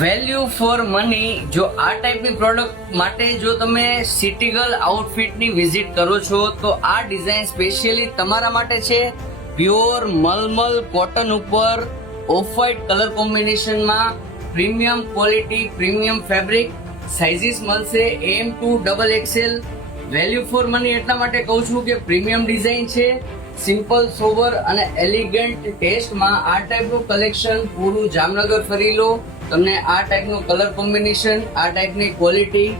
Value for money. જો આ ટાઈપની પ્રોડક્ટ માટે જો તમે સિટી ગર્લ આઉટફિટની વિઝિટ કરો છો તો આ ડિઝાઇન સ્પેશિયલી તમારા માટે છે. પ્યોર મલમલ કોટન ઉપર ઓફ વ્હાઇટ કલર કોમ્બિનેશનમાં premium quality, premium fabric, sizes મળશે M to XXL. Value for money એટલા માટે કહું છું કે પ્રીમિયમ ડિઝાઇન છે, સિમ્પલ, સોબર અને એલિગન્ટ ટેસ્ટમાં આ ટાઈપનું કલેક્શન પૂરું જામનગર ફરી લો. તમને આ ટાઈપનું કલર કોમ્બિનેશન, આ ટાઈપની ક્વોલિટી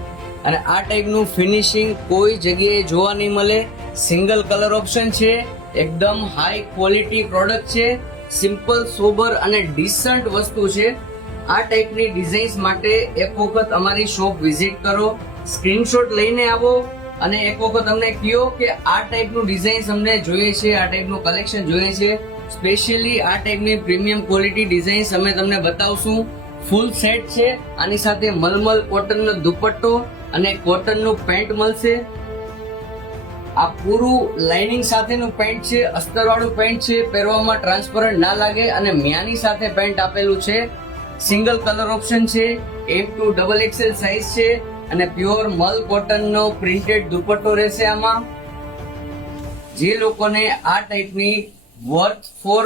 અને આ ટાઈપનું ફિનિશિંગ કોઈ જગ્યાએ જોવા નહીં મળે. સિંગલ કલર ઓપ્શન છે, એકદમ હાઈ ક્વોલિટી પ્રોડક્ટ છે, સિમ્પલ, સોબર અને ડિસન્ટ વસ્તુ છે. આ ટાઈપની ડિઝાઇન્સ માટે એક વખત અમારી શોપ વિઝિટ કરો, સ્ક્રીનશોટ લઈને આવો અને એક વખત અમને કહો કે આ ટાઈપનું ડિઝાઇન્સ અમને જોઈએ છે, આ ટાઈપનું કલેક્શન જોઈએ છે. સ્પેશિયલી આ ટાઈપની પ્રીમિયમ ક્વોલિટી ડિઝાઇન્સ અમે તમને બતાવશું. ફૂલ સેટ છે, આની સાથે મલમલ કોટનનો દુપટ્ટો અને કોટનનું પેન્ટ મળશે. આ પૂરું લાઇનિંગ સાથેનું પેન્ટ છે, અસ્તરવાળું પેન્ટ છે, પહેરવામાં ટ્રાન્સપરન્ટ ના લાગે અને મ્યાની સાથે પેન્ટ આપેલું છે. સિંગલ કલર ઓપ્શન છે, M to XXL સાઇઝ છે અને પ્યોર મલ કોટનનો પ્રિન્ટેડ દુપટ્ટો રહેશે આમાં. જે લોકોને આ ટાઈપની વર્થ ફોર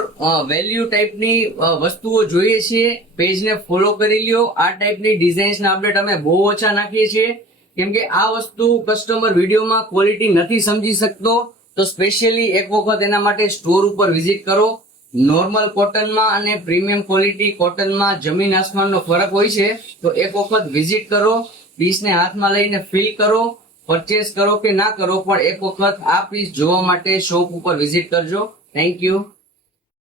વેલ્યુ ટાઈપની વસ્તુઓ જોઈએ છે, પેજને ફોલો કરી લ્યો. આ ટાઈપની ડિઝાઇન્સના અપડેટ અમે બહુ ઓછા નાખીએ છીએ કેમ કે આ વસ્તુ કસ્ટમર વિડીયોમાં ક્વોલિટી નથી સમજી શકતો. તો સ્પેશિયલી એક વખત એના માટે સ્ટોર ઉપર વિઝિટ કરો. નોર્મલ કોટનમાં અને પ્રીમિયમ ક્વોલિટી કોટનમાં જમીન આસમાનનો ફરક હોય છે. તો એક વખત વિઝિટ કરો, પીસને હાથમાં લઈને ફીલ કરો, પરચેસ કરો કે ના કરો, પણ એક વખત આ પીસ જોવા માટે શોપ ઉપર વિઝિટ કરજો. Thank you.